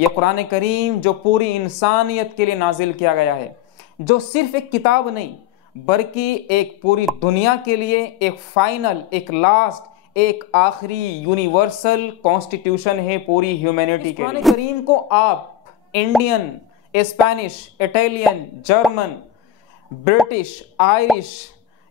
ये कुरान करीम जो पूरी इंसानियत के लिए नाजिल किया गया है, जो सिर्फ एक किताब नहीं बल्कि एक पूरी दुनिया के लिए एक फाइनल, एक लास्ट, एक आखिरी यूनिवर्सल कॉन्स्टिट्यूशन है पूरी ह्यूमैनिटी के लिए। कुरान करीम को आप Indian, Spanish, Italian, German, British, Irish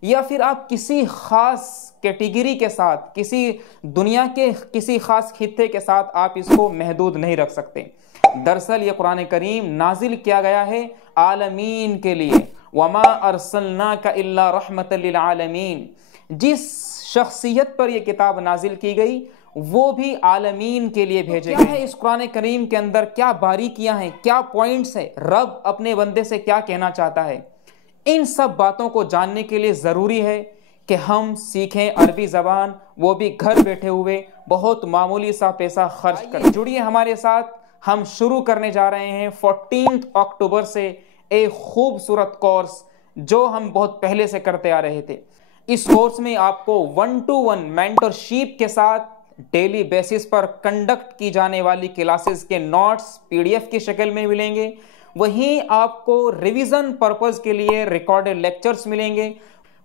या फिर आप किसी खास कैटेगरी के साथ, किसी दुनिया के किसी खास खित्ते के साथ आप इसको महदूद नहीं रख सकते। दरअसल ये कुरान करीम नाजिल किया गया है आलमीन के लिए। वमा अरसलनाका इल्ला रहमतल लिल आलमीन। जिस शख्सियत पर यह किताब नाजिल की गई वो भी आलमीन के लिए भेजे गए। क्या है इस कुरान करीम के अंदर, क्या बारीकियां हैं, क्या पॉइंट्स है, रब अपने बंदे से क्या कहना चाहता है, इन सब बातों को जानने के लिए ज़रूरी है कि हम सीखें अरबी ज़बान, वो भी घर बैठे हुए, बहुत मामूली सा पैसा खर्च कर। जुड़िए हमारे साथ, हम शुरू करने जा रहे हैं 14 अक्टूबर से एक खूबसूरत कोर्स जो हम बहुत पहले से करते आ रहे थे। इस कोर्स में आपको 1-to-1 मेंटरशिप के साथ डेली बेसिस पर कंडक्ट की जाने वाली क्लासेस के नोट्स पीडीएफ की शक्ल में मिलेंगे। वहीं आपको रिवीजन पर्पस के लिए रिकॉर्डेड लेक्चर्स मिलेंगे।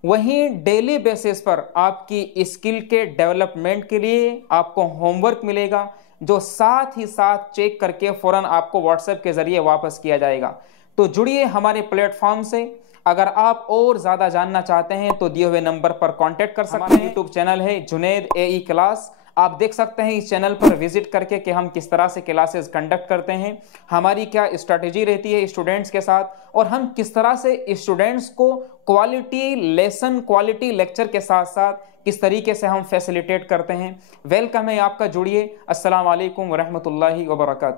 वहीं डेली बेसिस पर आपकी स्किल के डेवलपमेंट के लिए आपको होमवर्क मिलेगा जो साथ ही साथ चेक करके फौरन आपको व्हाट्सएप के जरिए वापस किया जाएगा। तो जुड़िए हमारे प्लेटफॉर्म से। अगर आप और ज़्यादा जानना चाहते हैं तो दिए हुए नंबर पर कांटेक्ट कर सकते हैं। यूट्यूब चैनल है जुनैद AE क्लास, आप देख सकते हैं इस चैनल पर विजिट करके कि हम किस तरह से क्लासेस कंडक्ट करते हैं, हमारी क्या स्ट्रैटेजी रहती है स्टूडेंट्स के साथ, और हम किस तरह से स्टूडेंट्स को क्वालिटी लेसन, क्वालिटी लेक्चर के साथ साथ किस तरीके से हम फैसिलिटेट करते हैं। वेलकम है आपका, जुड़िए। अस्सलाम वालेकुम वरहमतुल्लाहि वबरकातुहू।